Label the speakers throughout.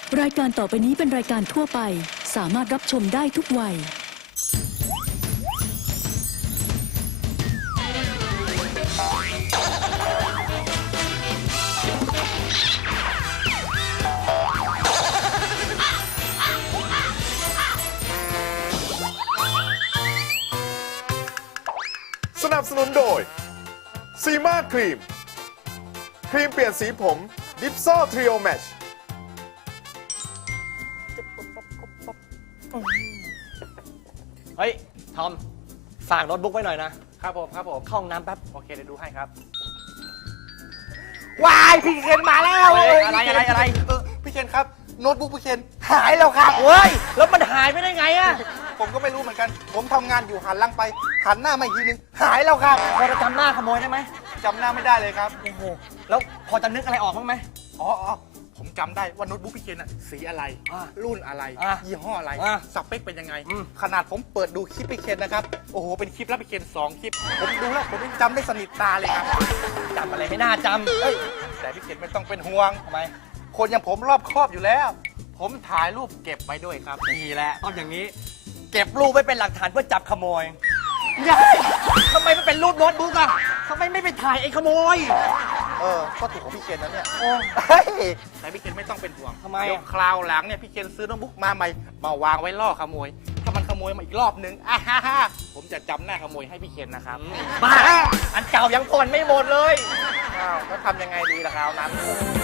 Speaker 1: รายการต่อไปนี้เป็นรายการทั่วไปสามารถรับชมได้ทุกวัย
Speaker 2: สนับสนุนโดยซีมาครีมเปลี่ยนสีผมดิฟโซ่ทริโอแมช
Speaker 3: เฮ้ย ทอม ฝากโน้ตบุ๊กไว้หน่อยนะ
Speaker 4: ครับผมเข้าห้องน้ำแป๊บ โอเค เดี๋ยวดูให้ครับ วาย พี่เคนมาแล้ว
Speaker 3: เฮ้ยอะไร
Speaker 4: พี่เคนครับ โน้ตบุ๊กพี่เคนหายแล้วครับ
Speaker 3: เฮ้ย แล้วมันหายไปได้ไงอะ
Speaker 4: ผมก็ไม่รู้เหมือนกัน ผมทำงานอยู่หันหลังไป หันหน้ามาอีกทีนึง หายแล้วครับ
Speaker 3: พอจะจำหน้าขโมยได้ไหม
Speaker 4: จำหน้าไม่ได้เลยครับ
Speaker 3: โอ้โห แล้วพอจะนึกอะไรออกบ้างไหม
Speaker 4: อ๋อ ผมจำได้ว่าโน้ตบุ๊กพี่เคนอะสีอะไร
Speaker 3: อ่ะ
Speaker 4: รุ่นอะไร
Speaker 3: อ่ะ
Speaker 4: ยี่ห้ออะไร
Speaker 3: อ่ะ
Speaker 4: สเปคเป็นยังไง
Speaker 3: อืม
Speaker 4: ขนาดผมเปิดดูคลิปพี่เคนนะครับ โอ้โห เป็นคลิปแล้วพี่เคน2 คลิป ผมดูแล้วผมยังจำได้สนิทตาเลยครับ
Speaker 3: จำอะไรไม่น่าจำ
Speaker 4: เฮ้ย แต่พี่เคนไม่ต้องเป็นห่วง
Speaker 3: ทำไม
Speaker 4: คนอย่างผมรอบคอบอยู่แล้ว ผมถ่ายรูปเก็บไว้ด้วยครับ
Speaker 3: นี่แหละต้องอย่างนี้ เก็บรูปไว้เป็นหลักฐานเพื่อจับขโมยทำไมมันเป็นรูปโน้ตบุ๊กอะทำไมไม่ไปถ่ายไอ้ขโมย
Speaker 4: ก็ถูกของพี่เคนนะเนี่ย
Speaker 3: โอ้
Speaker 4: เฮ้ยแต่พี่เคนไม่ต้องเป็นห่วง
Speaker 3: ทำไมอะ
Speaker 4: เดี๋ยวคราวหลังเนี่ยพี่เคนซื้อโน้ตบุ๊กมาใหม่ มาวางไว้ล่อขโมย ถ้ามันขโมยมาอีกรอบนึงผมจะจำหน้าขโมยให้พี่เคนนะครับ
Speaker 3: บ้า อันเก่ายังผ่อนไม่หมดเลย
Speaker 4: อ้าวแล้วทำยังไงดีล่ะคราวนั้น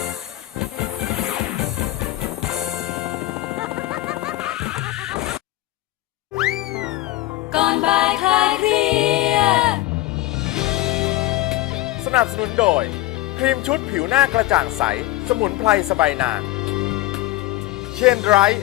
Speaker 1: ก่อนบ่ายคลายเครียด
Speaker 2: สนับสนุนโดยครีมชุดผิวหน้ากระจ่างใส สมุนไพรสบายนางเชนไรท์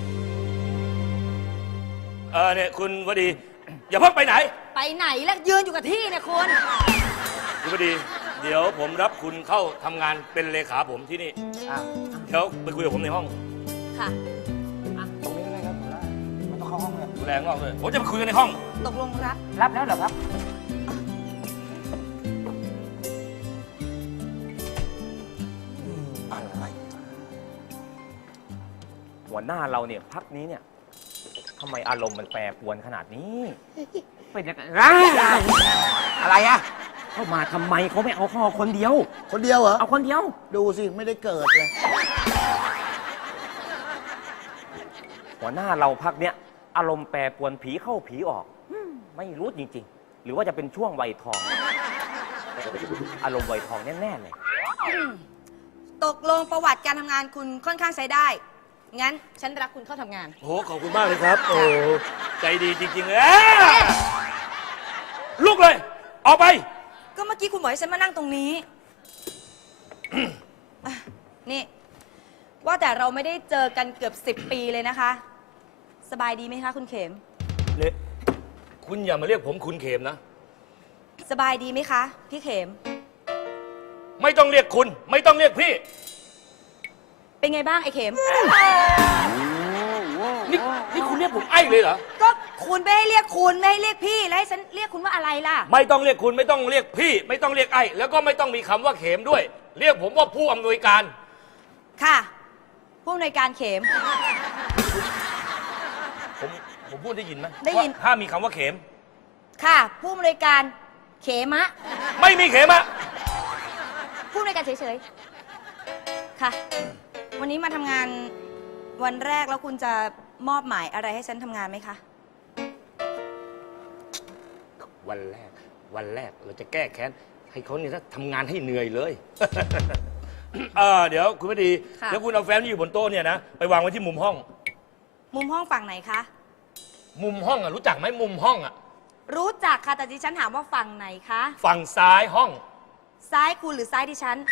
Speaker 5: เนี่ยคุณวดี อย่าเพิ่งไปไหน
Speaker 6: ไปไหนแล้วยืนอยู่กับที่เนี่ยคุณ
Speaker 5: คุณวดี เดี๋ยวผมรับคุณเข้าทำงานเป็นเลขาผมที่นี่ เดี๋ยวไปคุยกับผมในห้อง
Speaker 6: ค่ะ
Speaker 4: ตรงนี้ได้ครับมันต้องเข้าห้องเลย
Speaker 5: ดูแลข้างนอกเลยผมจะไปคุยกันในห้อง
Speaker 6: ตกลงรับ
Speaker 4: รับแล้วเหรอครับ อะไร
Speaker 7: หัวหน้าเราเนี่ยพักนี้เนี่ยทำไมอารมณ์มันแปรปรวนขนาดนี้เป็นยังไง
Speaker 4: อะไรอะ
Speaker 7: เข้ามาทำไมเขาไม่เอาเข้าคนเดียว
Speaker 8: คนเดียวเหรอ
Speaker 7: เอาคนเดียว
Speaker 8: ดูสิ ไม่ได้เกิดเลย
Speaker 7: หัวหน้าเราพักเนี้ยอารมณ์แปรปรวนผีเข้าผีออกไม่รู้จริงๆ หรือว่าจะเป็นช่วงวัยทอง อารมณ์วัยทองแน่ๆเลย
Speaker 6: ตกลงประวัติการทำงานคุณค่อนข้างใช้ได้ งั้นฉันรับคุณเข้าทำงาน
Speaker 5: โอ้ขอบคุณมากเลยครับ โอ้ใจดีจริงๆเลยลุกเลย ออกไป
Speaker 6: ก็เมื่อกี้คุณบอกให้ฉันมานั่งตรงนี้ อ่ะนี่ ว่าแต่เราไม่ได้เจอกันเกือบ10 ปีเลยนะคะ สบายดีไหมคะคุณเข็ม
Speaker 5: เนี่ยคุณอย่ามาเรียกผมคุณเขมนะ
Speaker 6: สบายดีไหมคะ พี่เข็ม
Speaker 5: ไม่ต้องเรียกคุณ ไม่ต้องเรียกพี่
Speaker 6: เป็นไงบ้างไอ้เข็ม
Speaker 5: นี่คุณเรียกผมไอ้เลยเหรอ
Speaker 6: ก็คุณไม่ให้เรียกคุณไม่ให้เรียกพี่ แล้วให้ฉันเรียกคุณว่าอะไรล่ะ
Speaker 5: ไม่ต้องเรียกคุณไม่ต้องเรียกพี่ ไม่ต้องเรียกไอ้ แล้วก็ไม่ต้องมีคำว่าเขมด้วย เรียกผมว่าผู้อำนวยการ
Speaker 6: ค่ะ ผู้อำนวยการเข็ม
Speaker 5: ผมพูดได้ยินไหม
Speaker 6: ได้ยิน
Speaker 5: ว่าถ้ามีคำว่าเขม
Speaker 6: ค่ะ ผู้อำนวยการเขมะ
Speaker 5: ไม่มีเขมอะ
Speaker 6: ผู้อำนวยการเฉยๆ ค่ะ วันนี้มาทำงานวันแรกแล้วคุณจะมอบหมายอะไรให้ฉันทำงานไหมคะ
Speaker 5: วันแรกเราจะแก้แค้นให้เขาเนี่ยทำงานให้เหนื่อยเลย เดี๋ยวคุณพอดี
Speaker 6: ค่ะ
Speaker 5: เดี๋ยวคุณเอาแฟ้มที่อยู่บนโต๊ะเนี่ยนะไปวางไว้ที่มุมห้อง
Speaker 6: มุมห้องฝั่งไหนคะ
Speaker 5: มุมห้องอะรู้จักไหมมุมห้องอะ
Speaker 6: รู้จักค่ะ แต่ดิฉันถามว่าฝั่งไหนคะ
Speaker 5: ฝั่งซ้ายห้อง
Speaker 6: ซ้ายคุณหรือซ้ายดิฉัน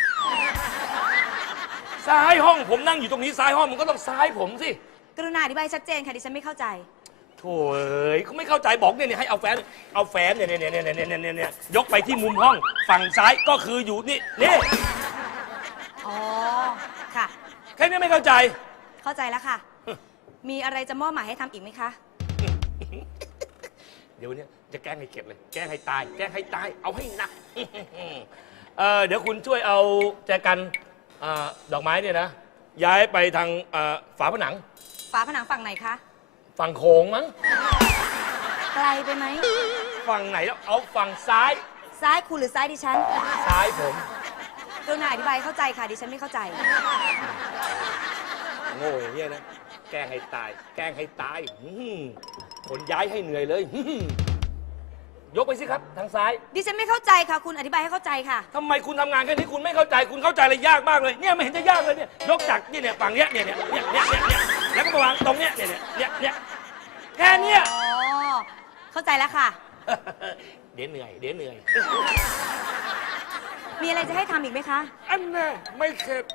Speaker 5: ซ้ายห้องผมนั่งอยู่ตรงนี้ซ้ายห้องมันก็ต้องซ้ายผมสิ
Speaker 6: กรุณาอธิบายชัดเจนค่ะดิฉันไม่เข้าใจ
Speaker 5: โถ่เอ้ยเขาไม่เข้าใจบอกเนี่ยให้เอาแฟ้มเนี่ยยกไปที่มุมห้อง ฝั่งซ้ายก็คืออยู่นี่
Speaker 6: อ๋อ ค่ะ
Speaker 5: แค่นี้ไม่เข้าใจ
Speaker 6: เข้าใจแล้วค่ะ มีอะไรจะมอบหมายให้ทำอีกไหมคะ
Speaker 5: เดี๋ยวเนี้จะแกล้งให้เก็บเลย แกล้งให้ตาย เอาให้หนัก เดี๋ยวคุณช่วยเอาแจกันดอกไม้เนี่ยนะย้ายไปทางฝาผนัง
Speaker 6: ฝาผนังฝั่งไหนคะ
Speaker 5: ฝั่งโขงมั้ง
Speaker 6: ไกลไปไหม
Speaker 5: ฝั่งไหนแล้วเอาฝั่งซ้าย
Speaker 6: ซ้ายคุณหรือซ้ายดิฉัน
Speaker 5: ซ้ายผม
Speaker 6: กรุณาอธิบายให้เข้าใจค่ะ ดิฉันไม่เข้าใจ
Speaker 5: โง่อย่างเงี้ยนะ แกล้งให้ตาย แกล้งให้ตายคนย้ายให้เหนื่อยเลยยกไปสิครับทางซ้าย
Speaker 6: ดิฉันไม่เข้าใจค่ะ คุณอธิบายให้เข้าใจค่ะ
Speaker 5: ทำไมคุณทำงานแค่นี้คุณไม่เข้าใจ คุณเข้าใจอะไรยากมากเลย เนี่ยไม่เห็นจะยากเลยเนี่ยยกจากเนี่ยฝั่งเนี้ยเนี่ยแล้วก็มาวางตรงเนี้ยเนี่ยแค่เนี้ย
Speaker 6: อ๋อ เข้าใจแล้วค่ะ
Speaker 5: เดี๋ยวเหนื่อย
Speaker 6: มีอะไรจะให้ทำอีกไหมคะ
Speaker 5: อันน่ะไม่เข็ด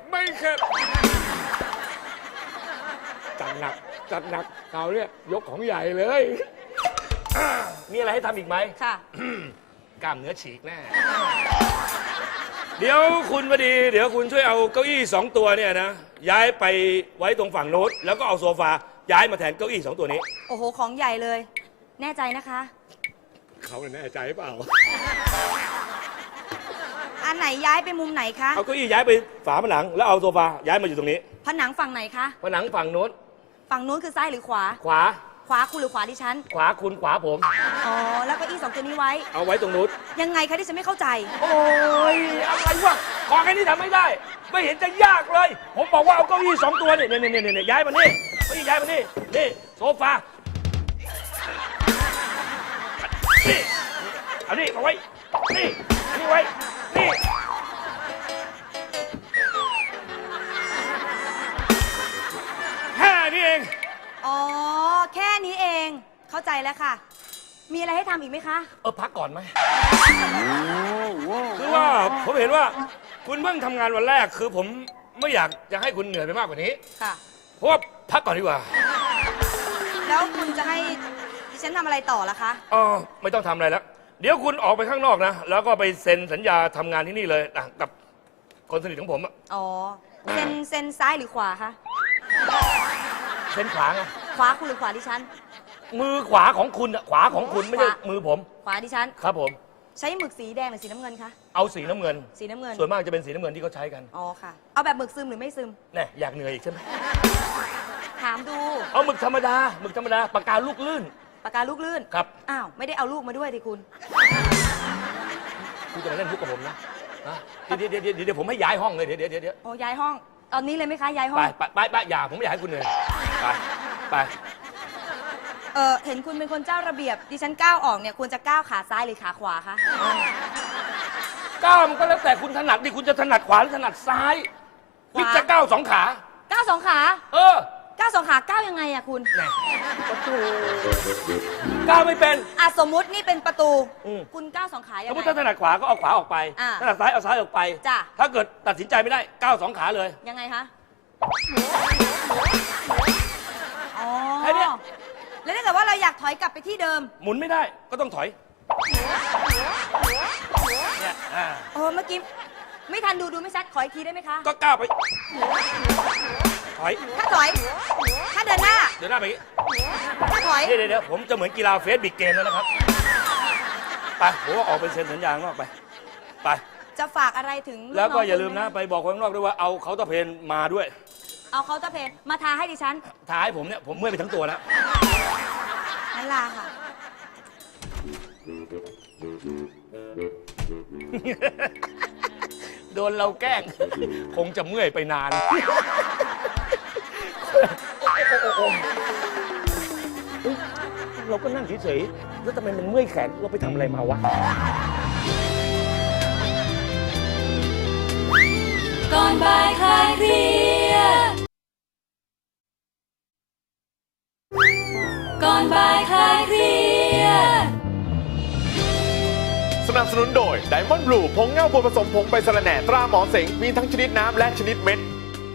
Speaker 5: จัดหนักเขาเนี่ยยกของใหญ่เลยมีอะไรให้ทำอีกไหม
Speaker 6: ค่ะ
Speaker 5: กล้ามเนื้อฉีกแน่เดี๋ยวคุณพอดีเดี๋ยวคุณช่วยเอาเก้าอี้2 ตัวเนี่ยนะย้ายไปไว้ตรงฝั่งโน้นแล้วก็เอาโซฟาย้ายมาแทนเก้าอี้2 ตัวนี้
Speaker 6: โอ้โห ของใหญ่เลย แน่ใจนะคะ
Speaker 5: เขาแน่ใจเปล่า
Speaker 6: อันไหนย้ายไปมุมไหนคะ
Speaker 5: เอาเก้าอี้ย้ายไปฝาผนังแล้วเอาโซฟาย้ายมาอยู่ตรงนี้
Speaker 6: ผนังฝั่งไหนคะ
Speaker 5: ผนังฝั่งโน้น
Speaker 6: ฝั่งนู้นคือซ้ายหรือขวา
Speaker 5: ขวา
Speaker 6: ขวาคุณหรือขวาดิฉัน
Speaker 5: ขวาคุณขวาผม
Speaker 6: อ๋อ แล้วก็อีสองตัวนี้ไว้
Speaker 5: เอาไว้ตรงนู้น
Speaker 6: ยังไงคะดิฉันไม่เข้าใจ
Speaker 5: โอ้ยอะไรวะของแค่นี้ทำไม่ได้ ไม่เห็นจะยากเลย ผมบอกว่าเอาเก้าอี้2 ตัวเนี่ยย้ายมานี่เก้าอี้ย้ายมานี่โซฟานี่เอานี่มาไว้นี่อันนี้ไว้นี่แค่นี้เอง
Speaker 6: อ๋อ แค่นี้เอง เข้าใจแล้วค่ะ มีอะไรให้ทำอีกไหมคะ
Speaker 5: พักก่อนไหมคือว่าผมเห็นว่าคุณเพิ่งทำงานวันแรกคือผมไม่อยากจะให้คุณเหนื่อยไปมากกว่านี้
Speaker 6: ค่ะ
Speaker 5: เพราะว่าพักก่อนดีกว่า
Speaker 6: แล้วคุณจะให้ดิฉันทำอะไรต่อล่ะคะ
Speaker 5: อ๋อไม่ต้องทำอะไรแล้ว เดี๋ยวคุณออกไปข้างนอกนะ แล้วก็ไปเซ็นสัญญาทำงานที่นี่เลยนะกับคนสนิทของผมอะ
Speaker 6: อ๋อ เซนซ้ายหรือขวาคะ
Speaker 5: เซ็นขวาไง
Speaker 6: ขวาคุณหรือขวาดิฉัน
Speaker 5: มือขวาของคุณอะขวาของคุณไม่ใช่
Speaker 6: ขวา
Speaker 5: มือผม
Speaker 6: ขวาดิฉัน
Speaker 5: ครับผม
Speaker 6: ใช้หมึกสีแดงหรือสีน้ำเงินคะ
Speaker 5: เอาสีน้ำเงิน
Speaker 6: สีน้ำเงิน
Speaker 5: ส่วนมากจะเป็นสีน้ำเงินที่เขาใช้กัน
Speaker 6: อ๋อค่ะ เอาแบบหมึกซึมหรือไม่ซึม
Speaker 5: แน่อยากเหนื่อยอีกใช่ไหม
Speaker 6: ถามดู
Speaker 5: เอาหมึกธรรมดาปากกาลูกลื่น
Speaker 6: ปากกาลูกลื่น
Speaker 5: ครับ
Speaker 6: อ้าว ไม่ได้เอาลูกมาด้วยดิคุณ
Speaker 5: คุณจะมาเล่นมุกกับผมนะเดี๋ยวผมให้ย้ายห้องเลยเดี๋ยว
Speaker 6: โอ้ย้ายห้อง ตอนนี้เลยไหมคะย้ายห้
Speaker 5: ไป
Speaker 6: อง
Speaker 5: ไปอย่าผมไม่อยากให้คุณเหนื่อยไป
Speaker 6: เห็นคุณเป็นคนเจ้าระเบียบ ดิฉันก้าวออกเนี่ยควรจะก้าวขาซ้ายหรือขาขวาคะ
Speaker 5: ก้าวมันก็แล้วแต่คุณถนัดดิคุณจะถนัดขวาหรือถนัดซ้ายนี่จะก้าว2 ขา
Speaker 6: ก้าวสองขา ก้าวสองขาก้าวยังไงอะคุณ
Speaker 5: แน่ก้าวไม่เป็น
Speaker 6: อ่ะสมมุตินี่เป็นประตู
Speaker 5: อืม
Speaker 6: คุณก้าวสองขา
Speaker 5: ส
Speaker 6: ยั
Speaker 5: ม
Speaker 6: ง
Speaker 5: มติ
Speaker 6: ไง
Speaker 5: ถ้าถนัดขวาก็เอาขวาออกไป
Speaker 6: อ่า
Speaker 5: ถนัดซ้ายเอาซ้ายออกไป
Speaker 6: จ้ะ
Speaker 5: ถ้าเกิดตัดสินใจไม่ได้ก้าว2 ขาเลย
Speaker 6: ยังไงคะ อ๋อ
Speaker 5: แค่เนี้ย
Speaker 6: แล้วถ้าเกิดว่าเราอยากถอยกลับไปที่เดิม
Speaker 5: หมุนไม่ได้ก็ต้องถอยเนี่ย
Speaker 6: เมื่อกี้ไม่ทันดูไม่ชัด ขออีกทีได้ไหมคะ
Speaker 5: ก็ก้าวไปถอย
Speaker 6: ถ้าถอย ถ้าเดินหน้า
Speaker 5: เดี๋ยวหน้าไป
Speaker 6: ถ้าถอย
Speaker 5: เดี๋ยวผมจะเหมือนกีฬาเฟสบิ๊กเกมแล้วนะครับไปผมว่าออกไปเซ็นสัญญาข้างนอกไป
Speaker 6: จะฝากอะไรถึง
Speaker 5: แล้วก็
Speaker 6: น้งๆ
Speaker 5: อย่าลืมนะ
Speaker 6: คุณไห
Speaker 5: ไปบอกคนข้างนอกด้วยว่าเอาเคาน์เตอร์เพนมาด้วย
Speaker 6: เอาเคาน์เตอร์เพนมาทาให้ดิฉัน
Speaker 5: ท้ายผมเนี่ยผมเมื่อยไปทั้งตัวแล้ว
Speaker 6: นั่นลาค่ะ
Speaker 5: โดนเราแกล้ง คงจะเมื่อยไปนาน เราก็นั่งเฉยๆแล้วทำไมมันเมื่อยแขนเราไปทำอะไรมาวะ
Speaker 1: ก่อนบ่ายคลายเครียดก่อนบ่ายคลายเครียด
Speaker 2: สนับสนุนโดย Diamond Blue ผงเงาบัวผสมผงใบสะระแหน่ตราหมอเสง มีทั้งชนิดน้ำและชนิดเม็ด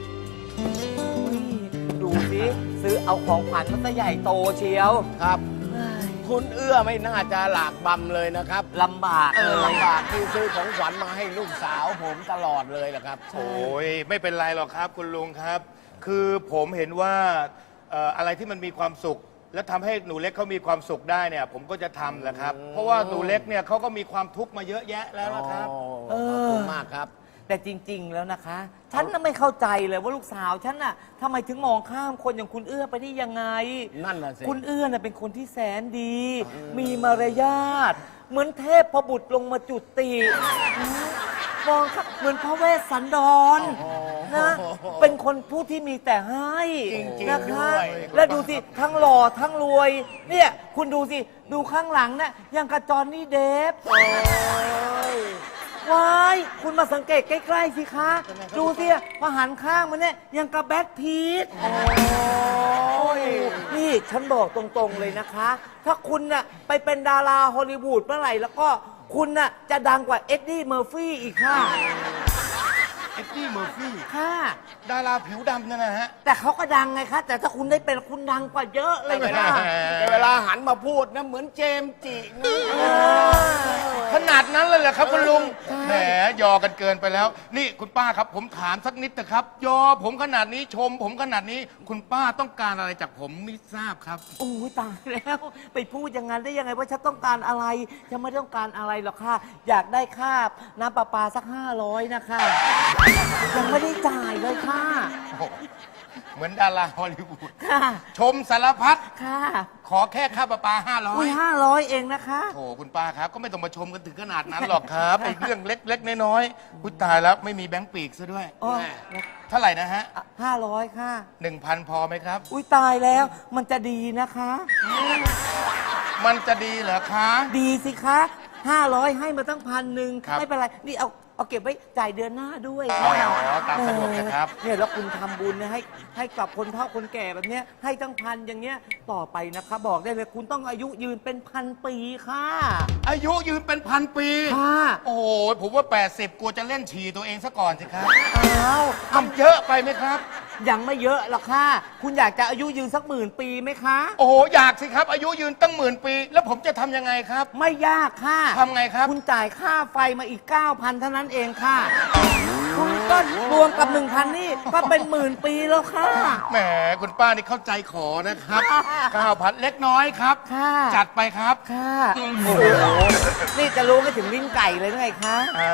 Speaker 3: ดูสิซื้อเอาของขวัญมันซะใหญ่โตเชียว
Speaker 8: ครับ คุณเอื้อไม่น่าจะหลากบำเลยนะครับ
Speaker 3: ลำบากเลย
Speaker 8: ลำบากที่ซื้อของขวัญมาให้ลูกสาวผมตลอดเลยนะครับ
Speaker 9: โอ้ยไม่เป็นไรหรอกครับคุณลุงครับ คือผมเห็นว่าอะไรที่มันมีความสุข และทำให้หนูเล็กเขามีความสุขได้เนี่ย ผมก็จะทำแหละครับ เพราะว่าหนูเล็กเนี่ยเขาก็มีความทุกข์มาเยอะแยะแล้วนะครับ
Speaker 8: ขอบคุณมากครับ
Speaker 7: แต่จริง ๆ แล้วนะคะ ฉันน่ะไม่เข้าใจเลยว่าลูกสาวฉันน่ะทำไมถึงมองข้ามคนอย่างคุณเอื้อไปได้ยังไง
Speaker 8: นั่นน่ะสิ
Speaker 7: คุณเอื้อน่ะเป็นคนที่แสนดี มีมารยาทเหมือนเทพบุตรลงมาจุติมองครับเหมือนพระเวสสันดรนะเป็นคนผู้ที่มีแต่ให้
Speaker 8: จริงๆ
Speaker 7: นะคะ
Speaker 8: ด้วย
Speaker 7: แล้วดูสิทั้งหล่อทั้งรวย เนี่ยคุณดูสิดูข้างหลังนะยังกระจรนี่เดฟว้ายคุณมาสังเกตใกล้ๆสิคะ ดูสิพอหันข้างมันเนี่ยยังกระแบทพีทนี่ฉันบอกตรงๆเลยนะคะ ถ้าคุณน่ะไปเป็นดาราฮอลลีวูดเมื่อไหร่แล้วก็คุณน่ะจะดังกว่าเอ็ดดี้เมอร์ฟี่อีกค่ะ
Speaker 9: เอ็ดดี้เมอร์ฟี่
Speaker 7: ค่ะ
Speaker 9: ดาราผิวดำนั่นนะฮะ
Speaker 7: แต่เขาก็ดังไงคะ แต่ถ้าคุณได้เป็นคุณดังกว่าเยอะเลยค่ะ
Speaker 8: แต่เวลาหันมาพูดนะเหมือนเจมส์จินะ
Speaker 9: ขนาดนั้นเลยเหรอครับคุณลุง แหมยอกันเกินไปแล้ว นี่คุณป้าครับผมถามสักนิดนะครับ ยอผมขนาดนี้ชม ผมขนาดนี้ คุณป้าต้องการอะไรจากผมไม่ทราบครับ
Speaker 7: โอ้ยตายแล้ว ไปพูดอย่างนั้นได้ยังไงว่าฉันต้องการอะไรฉันไม่ต้องการอะไรหรอกค่ะ อยากได้ค่าน้ำประปาสัก500นะคะ ยังไม่ได้จ่ายเลยค่ะ
Speaker 9: เหมือนดาราฮอลลีวูด
Speaker 7: ค่ะ
Speaker 9: ชมสารพัด
Speaker 7: ค่ะ
Speaker 9: ขอแค่ค่าประปา
Speaker 7: อุ้ย
Speaker 9: 500
Speaker 7: 500 เองนะคะ
Speaker 9: โถคุณป้าครับ ก็ไม่ต้องมาชมกันถึงขนาดนั้นหรอกครับ ไอ้เรื่องเล็กๆน้อยๆอุ๊ยตายแล้วไม่มีแบงค์ปีกซะด้วย
Speaker 7: อ๋อ
Speaker 9: เท่าไหร่นะฮะ
Speaker 7: 500 ค่ะ
Speaker 9: 1,000 พอไหมครับ
Speaker 7: อุ้ยตายแล้วมันจะดีนะคะ
Speaker 9: มันจะดีเหรอคะ
Speaker 7: ดีสิคะ 500 ให้มาตั้ง1,000
Speaker 9: ครับ
Speaker 7: ไม่เป็นไร นี่เอาเก็บไว้จ่ายเดือนหน้าด้วย
Speaker 9: อ๋อตามสะดวกนะครับ
Speaker 7: เนี่ยแล้วคุณทำบุญเนี่ยให้กับคนเฒ่าคนแก่แบบเนี้ยให้ตั้งพันอย่างเงี้ยต่อไปนะคะ บอกได้เลยคุณต้องอายุยืนเป็นพันปีค่ะ
Speaker 9: อายุยืนเป็นพันปี
Speaker 7: ค่ะ
Speaker 9: โอ้โห ผมว่า 80 กลัวจะเล่นฉี่ตัวเองซะก่อนสิครับ
Speaker 7: อ้าว
Speaker 9: ทำเยอะไปไหมครับ
Speaker 7: ยังไม่เยอะหรอกค่ะ คุณอยากจะอายุยืนสัก10,000 ปีไหมคะ
Speaker 9: โอ้โห อยากสิครับ อายุยืนตั้ง10,000 ปี แล้วผมจะทำยังไงครับ
Speaker 7: ไม่ยากค่ะ
Speaker 9: ทำไงครับ
Speaker 7: คุณจ่ายค่าไฟมาอีก 9,000 เท่านั้นเองค่ะ คุณก็รวมกับ 1,000 นี่ก็เป็น10,000 ปีแล้วค่ะ
Speaker 9: แหมคุณป้านี่เข้าใจขอนะครับ9,000 เล็กน้อยครับ
Speaker 7: ค่ะ
Speaker 9: จัดไปครับ
Speaker 7: ค่ะโอ้โหนี่จะรู้ให้ถึงลิ้นไก่เลยนะไงคะ
Speaker 9: อ้าว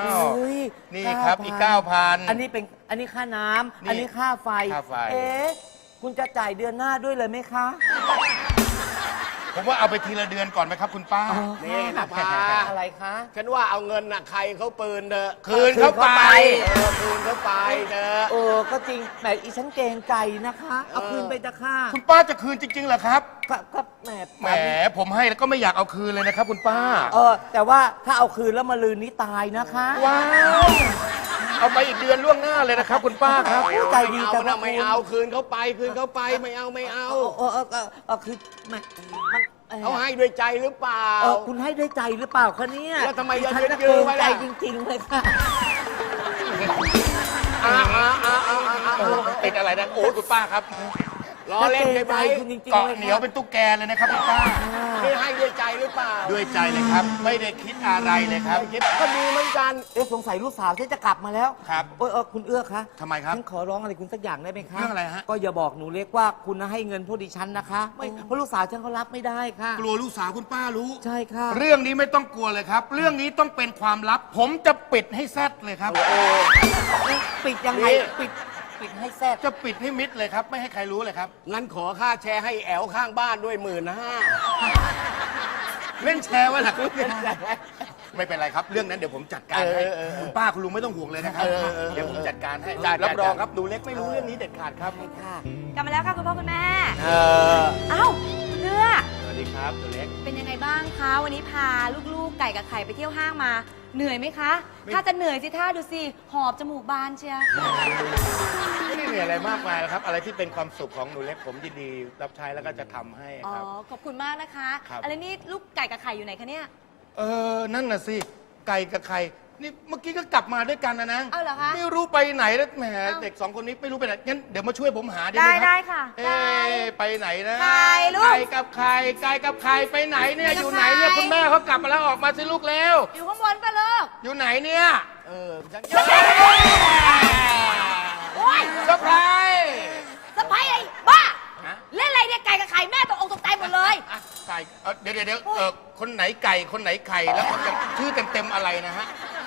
Speaker 7: อุ๊ย
Speaker 9: นี่ครับอีก 9,000
Speaker 7: อันนี้ค่าน้ำ
Speaker 9: นี่
Speaker 7: อันนี้ค่าไฟ
Speaker 9: ค่าไฟ
Speaker 7: เอ๊ะ คุณจะจ่ายเดือนหน้าด้วยเลยไหมคะ
Speaker 9: ผมว่าเอาไปทีละเดือนก่อนไหมครับคุณป้า
Speaker 8: นี่นะพา
Speaker 7: อะไรคะ
Speaker 8: ฉันว่าเอาเงินน่ะใครเขาปืนเถอะ
Speaker 9: คืนเข้าไป
Speaker 8: คืนเขาไปเถอะ
Speaker 7: ก็จริงแหมอีฉันเกรงใจนะคะ เอาคืนไปจะค่า
Speaker 9: คุณป้าจะคืนจริงๆเหรอครับ
Speaker 7: ก็แหม
Speaker 9: แหมผมให้แล้วก็ไม่อยากเอาคืนเลยนะครับคุณป้า
Speaker 7: แต่ว่าถ้าเอาคืนแล้วมาลืนนี้ตายนะคะ
Speaker 9: ว้าว เอาไปอีกเดือนล่วงหน้าเลยนะครับ คุณป้าครับ
Speaker 7: ใจดี
Speaker 8: เอา
Speaker 7: จัง
Speaker 8: นะ
Speaker 7: นะ
Speaker 8: ไม่เอาคืนเขาไปคืนเขาไปไม่เอาไม่เอา
Speaker 7: คือแหมมัน
Speaker 8: เขาให้ด้วยใจหรือเปล่า
Speaker 7: คุณให้ด้วยใจหรือเปล่าคะเนี่ย
Speaker 8: แล้วทำไมยัง
Speaker 7: ฉันน่ะ
Speaker 8: ยื
Speaker 7: เกร
Speaker 8: น
Speaker 7: ง
Speaker 8: ไว้
Speaker 7: ใจ
Speaker 8: ล่ะ
Speaker 7: จริง ๆ เลยค่ะ
Speaker 9: ติดอะไรนะโอ้คุณป้าครับ
Speaker 8: ล้อเล่นใช่ไหม
Speaker 7: คุณจริงๆ
Speaker 9: เกาะ
Speaker 7: เลย
Speaker 9: เหนียวเป็นตุ๊กแกเลยนะครับคุณป้า
Speaker 8: นี่ให้ด้วยใจหรือเปล่า
Speaker 9: ด้วยใจเลยครับ ไม่ได้คิดอะไรเลยครับ
Speaker 8: คิดก็ดีเหมือนกัน
Speaker 7: สงสัยลูกสาวฉันจะกลับมาแล้ว
Speaker 9: ครับ
Speaker 7: คุณเอื้อคะ
Speaker 9: ทำไมครับ
Speaker 7: ฉันขอร้องอะไรคุณสักอย่างได้ไหมคะ
Speaker 9: เรื่องอะไรฮะ
Speaker 7: ก็อย่าบอกหนูเล็กว่าคุณนะให้เงินพวกดิฉันนะคะไม่เพราะลูกสาวฉันเขารับไม่ได้ค่ะ
Speaker 9: กลัวลูกสาวคุณป้ารู้
Speaker 7: ใช่ค่ะ
Speaker 9: เรื่องนี้ไม่ต้องกลัวเลยครับ เรื่องนี้ต้องเป็นความลับ ผมจะปิดให้แซดเลยครับ
Speaker 7: ปิดยังไง
Speaker 8: นี่
Speaker 7: ปิดให้แซด
Speaker 9: จะปิดให้มิดเลยครับ ไม่ให้ใครรู้เลยครับ
Speaker 8: งั้นขอค่าแชร์ให้แอลข้างบ้านด้วย15,000
Speaker 9: เล่นแชร์ไว้หลักไม่เป็นไรครับ เรื่องนั้นเดี๋ยวผมจัดการให้คุณป้าคุณลุงไม่ต้องห่วงเลยนะครับ เดี๋ยวผมจัดการให้รับรองครับดูเล็กไม่รู้เรื่องนี้เด็ดขาดครับ
Speaker 7: ใช่ค่ะ
Speaker 6: กลับมาแล้วค่ะคุณพ่อคุณแม่
Speaker 8: เออ
Speaker 6: เอ้าเลือก
Speaker 9: สวัสดีครับตัวเล็ก
Speaker 6: เป็นยังไงบ้างคะ วันนี้พาลูกๆ ไก่กับไข่ไปเที่ยวห้างมา เหนื่อยไหมคะ ถ้าจะเหนื่อยสิท่าดูสิ หอบจมูกบานเชียร์
Speaker 9: ไม่ได้เหนื่อยอะไรมากมายนะครับ อะไรที่เป็นความสุขของหนูเล็กผมยินดีรับใช้แล้วก็จะทำให้
Speaker 6: อ๋อ
Speaker 9: ครับ
Speaker 6: ขอบคุณมากนะคะ
Speaker 9: ครับ
Speaker 6: อะไรนี่ลูกไก่กับไข่อยู่ไหนคะเนี่ย
Speaker 9: นั่นน่ะสิ ไก่กับไข่ นี่เมื่อกี้ก็กลับมาด้วยกันนะ
Speaker 6: เอาเหรอคะ
Speaker 9: ไม่รู้ไปไหนแล้วแหม
Speaker 6: เอ้า
Speaker 9: เด็กสองคนนี้ไม่รู้ไปไหน งั้นเดี๋ยวมาช่วยผมหาดีไหม
Speaker 6: ได้
Speaker 9: ครับ
Speaker 6: ได้ค่ะ
Speaker 9: เอ๊ะไปไหนนะ
Speaker 6: ไข่ลูก
Speaker 9: ไก่กับไข่ไก่กับไข่ไปไหนเนี่ย
Speaker 6: ไก่กับ
Speaker 9: อยู่ไหนเนี่ย
Speaker 6: ไข่
Speaker 9: คุณแม่เขากลับมาแล้วออกมาสิลูกเร็ว
Speaker 6: อยู่ข้างบนปะลูก
Speaker 9: อยู่ไหนเนี่ย
Speaker 8: ฉัน
Speaker 6: โอ๊ย
Speaker 9: เซอร์ไพรส์
Speaker 6: สะพายไอ้บ้า
Speaker 9: ฮะ
Speaker 6: เล่นอะไรเนี่ยไก่กับไข่แม่ตกอกตกใจหมดเลย
Speaker 9: อ่ะไก่เดี๋ยวคนไหนไก่คนไหนไข่แล้วจะชื่อเต็มๆอะไรนะฮะ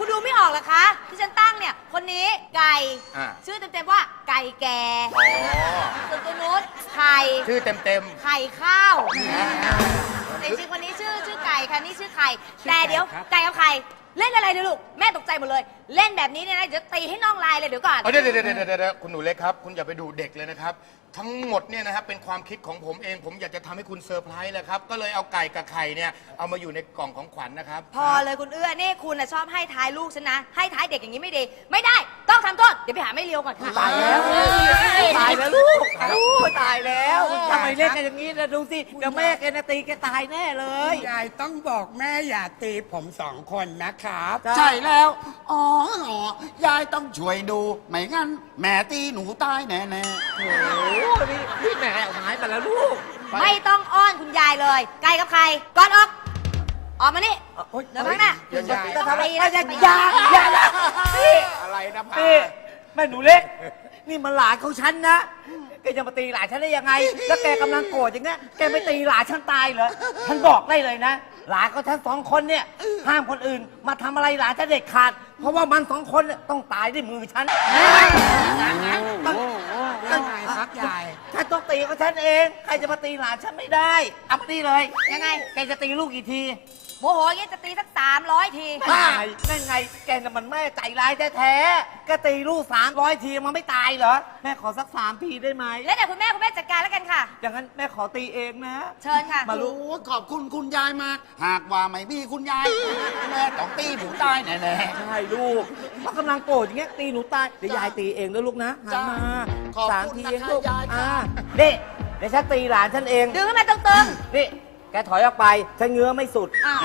Speaker 6: คุณดูไม่ออกเหรอคะ ที่ฉันตั้งเนี่ย คนนี้ไก่
Speaker 9: อ่า
Speaker 6: ชื่อเต็มๆว่าไก่แก่
Speaker 9: อ๋อ
Speaker 6: ส่วนตัวนู้นไข่
Speaker 9: ชื่อเต็ม
Speaker 6: ไข่ข้าวแต่จริงๆคนนี้ชื่อไก่ค่ะนี่ชื่อไข่แต่เดี๋ยวไก่กับไข่เล่นอะไรเดี๋ยวลูกแม่ตกใจหมดเลย เล่นแบบนี้เนี่ยนะเดี๋ยวตีให้น้องลายเลยเดี๋ยวก่อน
Speaker 9: เดี๋ยวคุณหนูเล็กครับ คุณอย่าไปดูเด็กเลยนะครับ ทั้งหมดเนี่ยนะครับเป็นความคิดของผมเอง ผมอยากจะทำให้คุณเซอร์ไพรส์แหละครับ ก็เลยเอาไก่กับไข่เนี่ยเอามาอยู่ในกล่องของขวัญนะครับ
Speaker 6: พอเลยคุณเอื้อนี่คุณน่ะชอบให้ท้ายลูกฉันนะ ให้ท้ายเด็กอย่างนี้ไม่ดี ไม่ได้ต้องทำโทษเดี๋ยวไปหาไม่เลียวก่อนค่ะ
Speaker 7: ตายแล้วตายแล้วลูกโอ้ยตายแล้วทำไมเล่นกันอย่างนี้นะดูสิเดี๋ยวแม่แกนะตีแกตายแน่เลย
Speaker 10: ยายต้องบอกแม่อย่าตีผมสองคนนะครับ
Speaker 8: ใช่แล้ว อ๋อยายต้องช่วยดู ไม่งั้น แม่ตีหนูตายแน่
Speaker 7: โอ้โหนี่แม่เอาไม้มาแล้วลูก
Speaker 6: ไม่ต้องอ้อนคุณยายเลย ไก่กับไข่ก่อนออกมานี่เดี๋ยวพักหน้า
Speaker 7: จะทำอะไร
Speaker 6: นะ
Speaker 7: อย่านะนี่
Speaker 9: ๆ อะไรนะพา
Speaker 7: นี่แม่หนูเล็ก นี่มันหลานของฉันนะแกจะมาตีหลานฉันได้ยังไง แล้วแกกำลังโกรธอย่างเงี้ยแกไม่ตีหลานฉันตายเหรอฉันบอกได้เลยนะ หลานของฉันสองคนเนี่ยห้ามคนอื่น มาทำอะไรหลานฉันเด็ดขาด เพราะว่ามันสองคนเนี่ยต้องตายด้วยมือฉันต้อง
Speaker 10: ยังไงครับยาย
Speaker 7: ฉันต้องตีของฉันเอง ใครจะมาตีหลานฉันไม่ได้เอามานี่เลย
Speaker 6: ยังไง
Speaker 7: แกจะตีลูกกี่ที
Speaker 6: โมโหอย่างงี้จะตีสัก300 ที
Speaker 7: นั่นไงแกน่ะมันแม่ใจร้ายแท้ๆแกตีลูก300 ทีมันไม่ตายเหรอ แม่ขอสัก3 ทีได้ไหม
Speaker 6: แล้วเดี๋ยวคุณแม่จัดการแล้วกันค่ะ
Speaker 7: อย่างนั้นแม่ขอตีเองนะ
Speaker 6: เชิญค่ะ
Speaker 7: มา
Speaker 8: ๆ
Speaker 7: ลู
Speaker 8: โอ้
Speaker 7: ก
Speaker 8: ขอบคุณคุณยายมาก หากว่าไม่มีคุณยาย แม่ต้องตีหนูตายแน่
Speaker 7: ใช่ลูกเพราะกำลังโกรธอย่างเงี้ยตีหนูตายเดี๋ยวยายตีเองแล้วลูกนะหันมา
Speaker 8: ขอบ
Speaker 7: สาม
Speaker 8: คุณ
Speaker 7: ที
Speaker 8: นะ
Speaker 7: เอง
Speaker 8: คะ
Speaker 7: ลูก
Speaker 8: ยายค่ะ
Speaker 7: นี่เดี๋ยวฉันตีหลานฉันเอง
Speaker 6: ดึงขึ้นมาตึง
Speaker 7: นี่แกถอยออกไปฉันเงื้อไม่สุด
Speaker 6: ๆอ้าว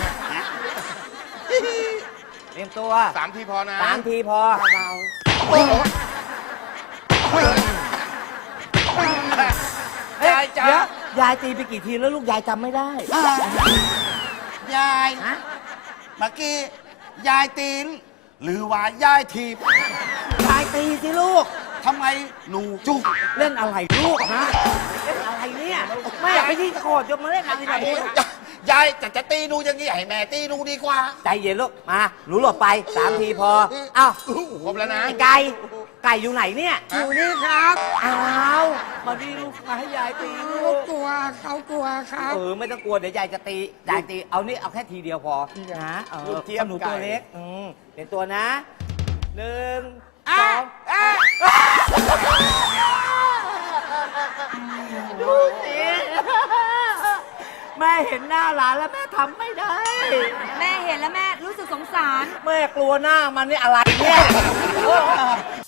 Speaker 7: เตรียมตัว
Speaker 9: 3 ทีพอนะ
Speaker 7: 3 ทีพอ
Speaker 8: ยายจ๋า
Speaker 7: เดี๋ยวยายตีไปกี่ทีแล้วลูกยายจำไม่ได้
Speaker 8: ยาย
Speaker 7: ฮะ
Speaker 8: เมื่อกี้ยายตีน หรือว่ายายทีบ
Speaker 7: ยายตีสิลูก
Speaker 8: ทำไมหนูจุก
Speaker 7: เล่นอะไรลูกฮะ เล่นอะไรเนี่ยแม่ไปที่โกรธยกมาเล่นอะไรแบบนี้
Speaker 8: ยายจะตีหนูอย่างนี้ให้แม่ตีหนูดีกว่า
Speaker 7: ใจเย็นลูก มาหนูหลบไป3 ทีพอ อ้าว
Speaker 9: ครบแล้วนะ
Speaker 7: ไอ้ไก่ ไก่อยู่ไหนเนี่ย
Speaker 10: อยู่นี่ครับ
Speaker 7: อ้าว มาดีลูกมาให้ยายตีลู
Speaker 10: เขา
Speaker 7: ก
Speaker 10: กลัวเขากลัวครับ
Speaker 7: ไม่ต้องกลัวเดี๋ยวยายจะตียายตี เอานี่เอาแค่ทีเดียวพอ นะลูกเทียมหนูตัวเล็กเป็นตัวนะ1 2ดูสิแม่เห็นหน้าหลานแล้วแม่ทำไม่ได้
Speaker 6: แม่เห็นแล้วแม่รู้สึกสงสาร
Speaker 7: แม่กลัวหน้ามันนี่อะไรเนี่ย